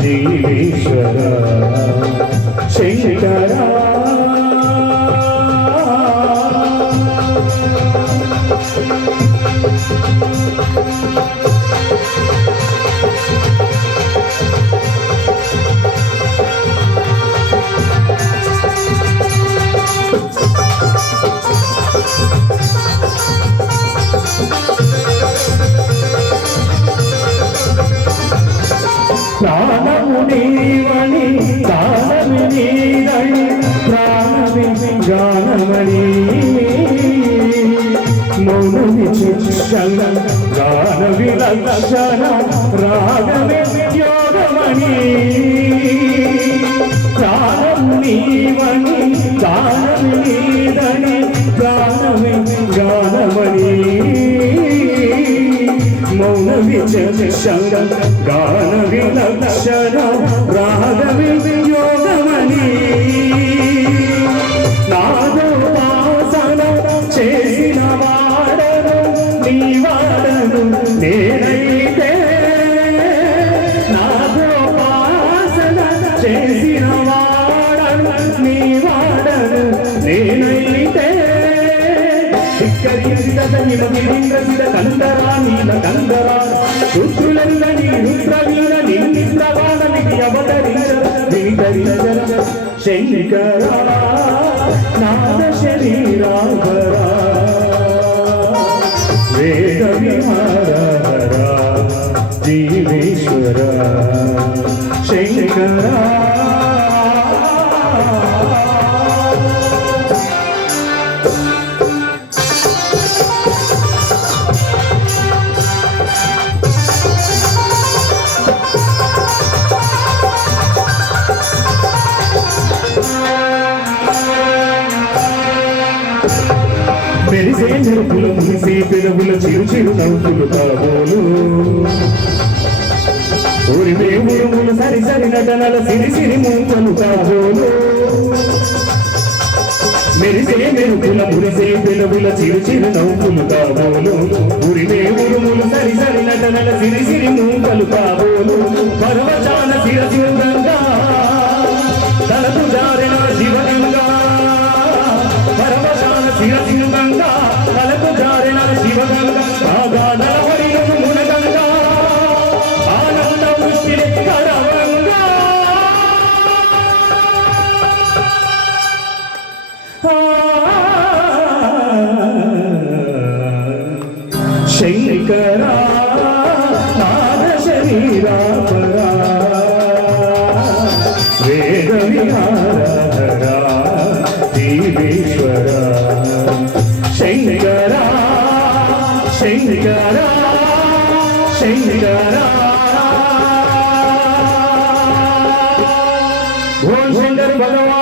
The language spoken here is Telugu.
జీవేశ్వర శంకర ప్రాణము నీవని ప్రాణమి నీదని ప్రాణమి గానమణి మౌనమి చిక్షణ గాన విలక్షణ రాగమి యోగమణి ప్రాణము నీవని ప్రాణమి నీదని ప్రాణమి గానమణి మౌన విచక్షణ గాన విలక్షణ రాగవి యోగమణి నాదోపాసన చేసిన వాడను నీ వాడను నేనైతే నాదోపాసన చేసిన వాడను నీ వాడను నేనైతే కందరా నీల కందరా రుద్రులంద నీ రుద్రవీర నింద్రవాణనికి అవతరించ శంకర నాద శరీరాధర వేద విహార జీవేశ్వర శంకర మెరిసే మెరుపులు మురిసే పెదవుల చిరు చిరు నవ్వులు కాబోలు ఊరివే ఉరుములు సరి సరి నటనల సిరి సిరి మూకలు కాబోలు మెరిసే మెరుపుల మురిసే పెదవుల చిరు చిరు నవ్వులు కాబోలు ఊరివే ఉరుములు సరి సరి నటనల సిరి సిరి మూకలు కాబోలు పర్వచాన శిరశిరంగా తలకు జారిన శివగంగా పరమశాన శిరశిరంగా తలకు జారిన శివగంగా ఆగాధల హరిను మునగంగా ఆనంద వృష్టిని కరవంగా శంకర నాద శరీరాపరా వేద విహార జీవేశ్వర శంకర శంకర శంకర ఓం శంకర భగవాన్